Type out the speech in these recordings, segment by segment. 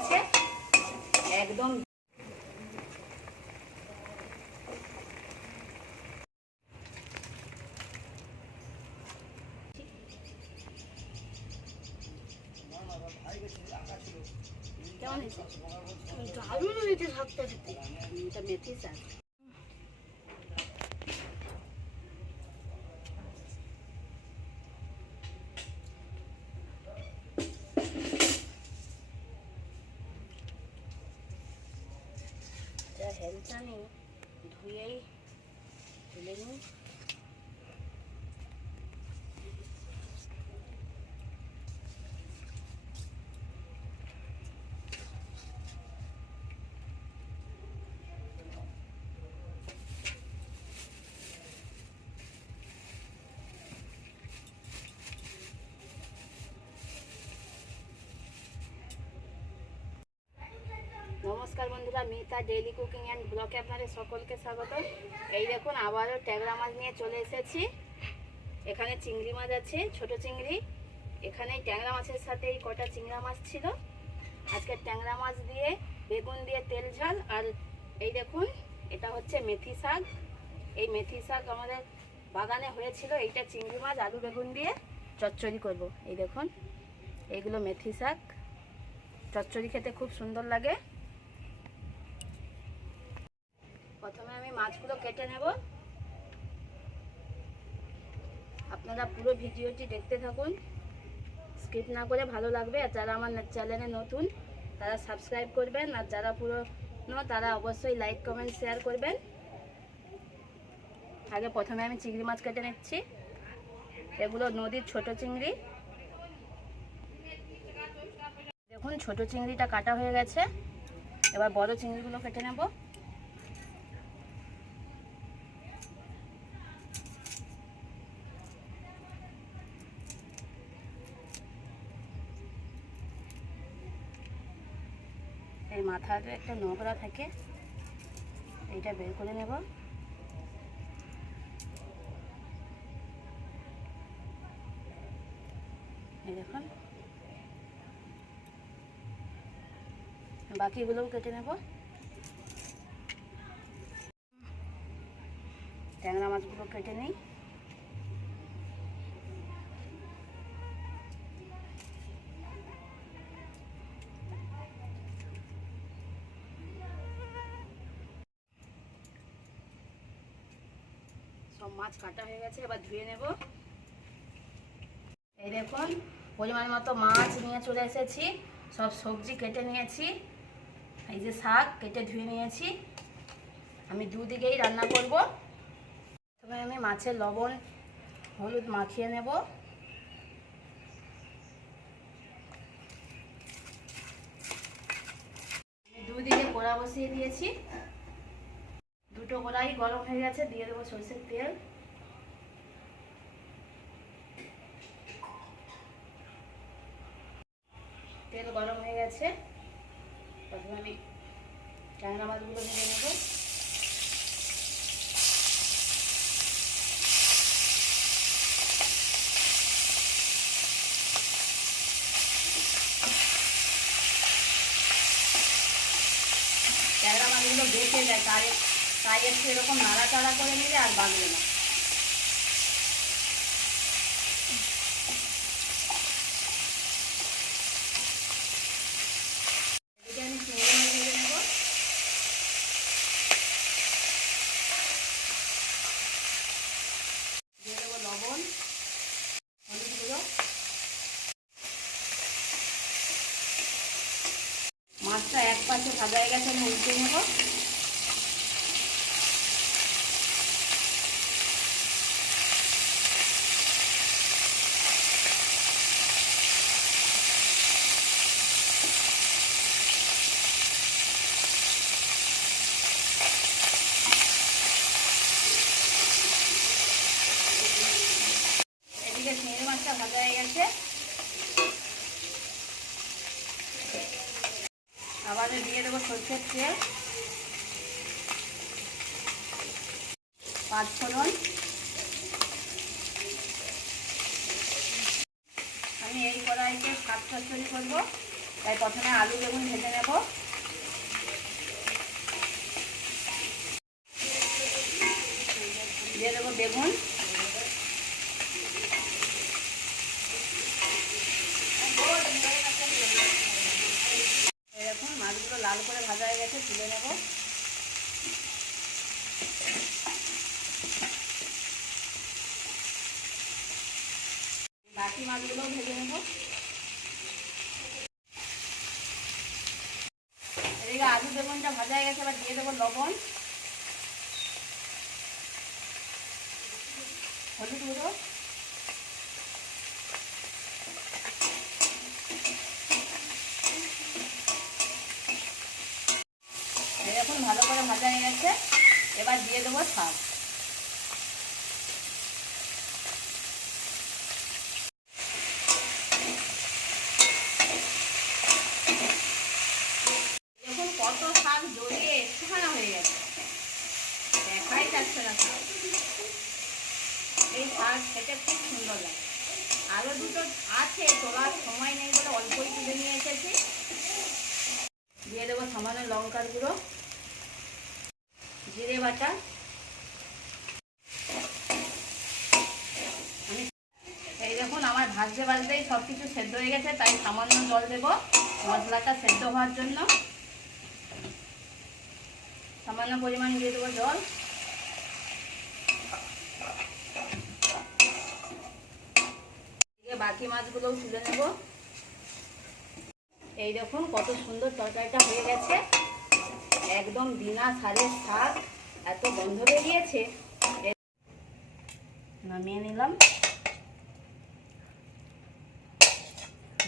গেছে একদম কেমন হয়েছে? দারুণ হয়েছে খেতে এটা মেথি শাক যা হেলচা নেই ধুয়েই তুলে নিই নমস্কার বন্ধুরা মিতা ডেইলি কুকিং অ্যান্ড ব্লকে আপনাদের সকলকে স্বাগত এই দেখুন, আবারও ট্যাংরা মাছ নিয়ে চলে এসেছি। এখানে চিংড়ি মাছ আছে, ছোট চিংড়ি। এখানে ট্যাংরা মাছের সাথে এই কটা চিংড়া মাছ ছিল। আজকে ট্যাংরা মাছ দিয়ে বেগুন দিয়ে তেল ঝাল, আর এই দেখুন, এটা হচ্ছে মেথি শাক। এই মেথি শাক আমাদের বাগানে হয়েছিল, এইটা চিংড়ি মাছ, আলু বেগুন দিয়ে চচ্চড়ি করব। এই দেখুন এইগুলো মেথি শাক। চচ্চড়ি খেতে খুব সুন্দর লাগে। প্রথমে আমি মাছগুলো কেটে নেব। আপনারা পুরো ভিডিওটি দেখতে থাকুন। স্কিপ না করে ভালো লাগবে। আর যারা আমার চ্যানেলে নতুন, তারা সাবস্ক্রাইব করবেন। আর যারা পুরনো, তারা অবশ্যই লাইক কমেন্ট শেয়ার করবেন। আগে প্রথমে আমি চিংড়ি মাছ কেটে নিচ্ছি। এগুলো নদীর ছোট চিংড়ি। দেখুন, ছোট চিংড়িটা কাটা হয়ে গেছে। এবার বড় চিংড়িগুলো কেটে নেব। এই মাথাতে একটা নোংরা থাকে, এইটা বের করে নেব। দেখুন। বাকিগুলোও কেটে নেব। ট্যাংরা মাছগুলো কেটে নিই। সব মাছ কাটা হয়ে গেছে, এবার ধুয়ে নেব। এই দেখুন, পরিমাণ মতো মাছ নিয়ে চলে এসেছি। সব সবজি কেটে নিয়েছি, এই যে শাক কেটে ধুয়ে নিয়েছি। আমি দুদিকেই রান্না করব। তবে আমি মাছের লবণ, হলুদ মাখিয়ে নেব। দুদিকে কড়া বসিয়ে দিয়েছি। দুটো কড়াই গরম হয়ে গেছে, দিয়ে দেবো সরষের তেল। তেল গরম হয়ে গেছে। প্রথমে আমি ট্যাংরা মাছগুলো ভেজে নেব। যায় তাই একটু এরকম নাড়াচাড়া করে নিলে আর বাঁধবে না এদিকে আমি চিংড়ি মাছ ভেজে নেব দিয়ে দেবো লবণ হলুদ গুঁড়ো মাছটা এক পাশে ভাজা হয়ে গেছে আমি উল্টে নেব এদিকে চিংড়ি মাছটা ভাজা হয়ে গেছে আবার দিয়ে দেবো সরষের তেল। পাঁচ ফোড়ন। আমি এই কড়াইতে শাক চচ্চড়ি করব। তাই প্রথমে আলু, বেগুন ভেজে নেব। দিয়ে দেবো বেগুন এরকম মাছগুলো লাল করে ভাজা হয়ে গেছে তুলে নেব বাকি মাছগুলো ভেজে নেব। এদিকে আলু বেগুনটা ভাজা গেছে, এবার দিয়ে দেবো লবণ। হলুদ গুঁড়ো। এই দেখুন, ভালো করে ভাজা হয়ে গেছে। এবার দিয়ে দেবো শাক দেখুন কত শাক জড়িয়ে একটুখানা হয়ে গেছে দেখাই যাচ্ছে না শাক এই শাক খেতে খুব সুন্দর লাগে আরও দুটো আছে, তোলার সময় নেই বলে অল্পই তুলে নিয়ে এসেছি। দিয়ে দেবো সামান্য লঙ্কার গুঁড়ো, জিরে বাটা। এই দেখুন, আমার ভাজতে ভাজতেই সব কিছু সেদ্ধ হয়ে গেছে, তাই সামান্য জল দেবো মশলাটা সেদ্ধ হওয়ার জন্য। সামান্য পরিমাণ দিয়ে দেবো জল। বাকি মাছগুলোও তুলে নেব। এই দেখুন কত সুন্দর তরকারিটা হয়ে গেছে। একদম বিনা সারের শাক এত গন্ধ বেরিয়েছে। নামিয়ে নিলাম।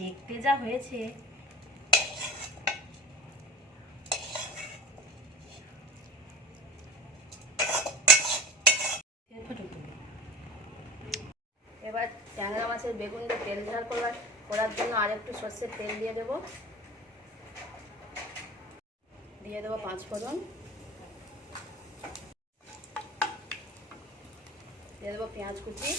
দেখতে যা হয়েছে এবার ট্যাংরা মাছের বেগুনটা তেল ঝাল করার জন্য আর একটু সর্ষের তেল দিয়ে দেবো। দিয়ে দেবো পাঁচ ফোড়ন। দিয়ে দেবো পেঁয়াজ কুচি।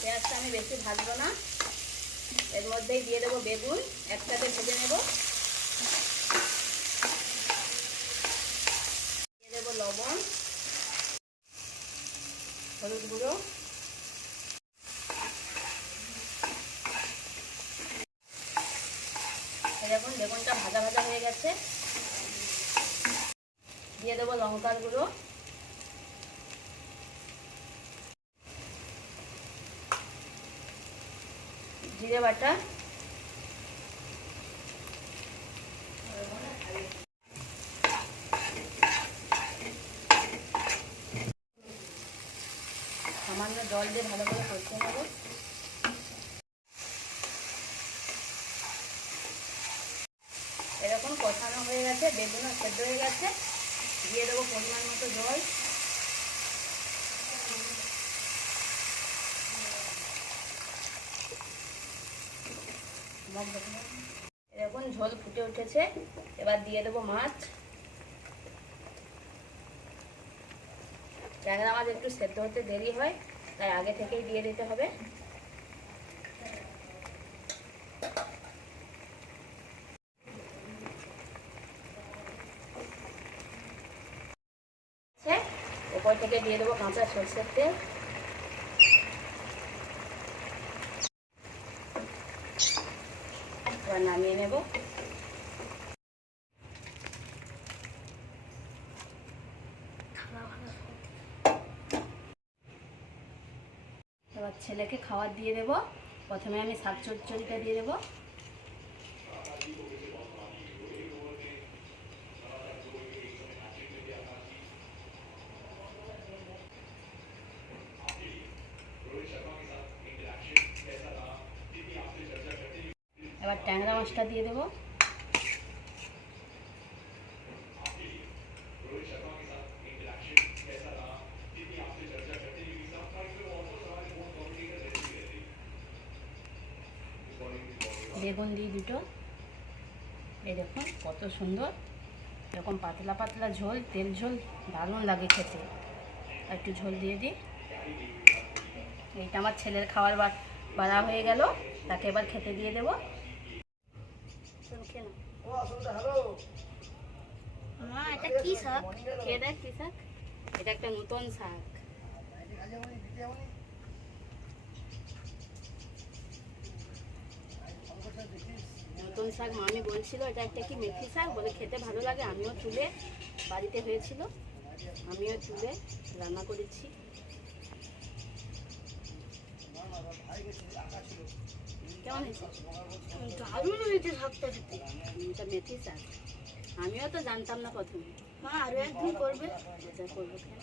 পেঁয়াজটা আমি বেশি ভাজবো না। এর মধ্যেই দিয়ে দেবো বেগুন। একসাথে ভেজে নেব দিয়ে দেবো লবণ হলুদ গুঁড়ো দেখুন বেগুনটা ভাজা ভাজা হয়ে গেছে। দিয়ে দেবো লঙ্কার গুঁড়ো। জিরে বাটা সামান্য জল দিয়ে ভালো করে কষিয়ে নেব এরকম কষানো হয়ে গেছে, বেগুনও সেদ্ধ হয়ে গেছে। দিয়ে দেবো পরিমাণ মতো জল। এরকম ঝোল ফুটে উঠেছে, এবার দিয়ে দেবো মাছ। ট্যাংরা মাছ একটু সেদ্ধ হতে দেরি হয়। তাই আগে থেকেই দিয়ে দিতে হবে। আছে, ওপর থেকে দিয়ে দেবো কাঁচা সরষের তেল। নামিয়ে নেব এবার ছেলেকে খাবার দিয়ে দেব। প্রথমে আমি শাক চচ্চড়িটা দিয়ে দেবো। এবার ট্যাংরা মাছটা দিয়ে দেবো। বেগুন দিই দুটো। এই দেখুন কত সুন্দর। এরকম পাতলা পাতলা ঝোল তেল ঝোল দারুণ লাগে খেতে। আর একটু ঝোল দিয়ে দিই। এইটা আমার ছেলের খাবার বা- বাড়া হয়ে গেল তাকে এবার খেতে দিয়ে দেবো। মা এটা কি শাক? খেয়ে দেখ কি শাক। এটা একটা নতুন শাক। নতুন শাক মামি বলছিল এটা একটা কি মেথি শাক? বলে খেতে ভালো লাগে আমিও তুলে বাড়িতে হয়েছিল আমিও তুলে রান্না করেছি। কেমন হয়েছে? দারুণ হয়েছে শাকটা খেতে। এটা মেথি শাক। আমিও তো জানতাম না প্রথমে। মা আরও একদিন করবে। এটা করব কেন?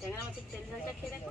ট্যাংরা মাছের তেল ঝালটা খেয়ে দেখো।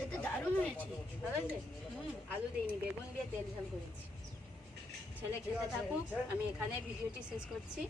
খেতে দারুণ হয়েছে। হুম। আলু দিইনি বেগুন দিয়ে তেল ঝাল করেছি। ছেলে খেতে থাকুক আমি এখানে ভিডিওটি শেষ করছি।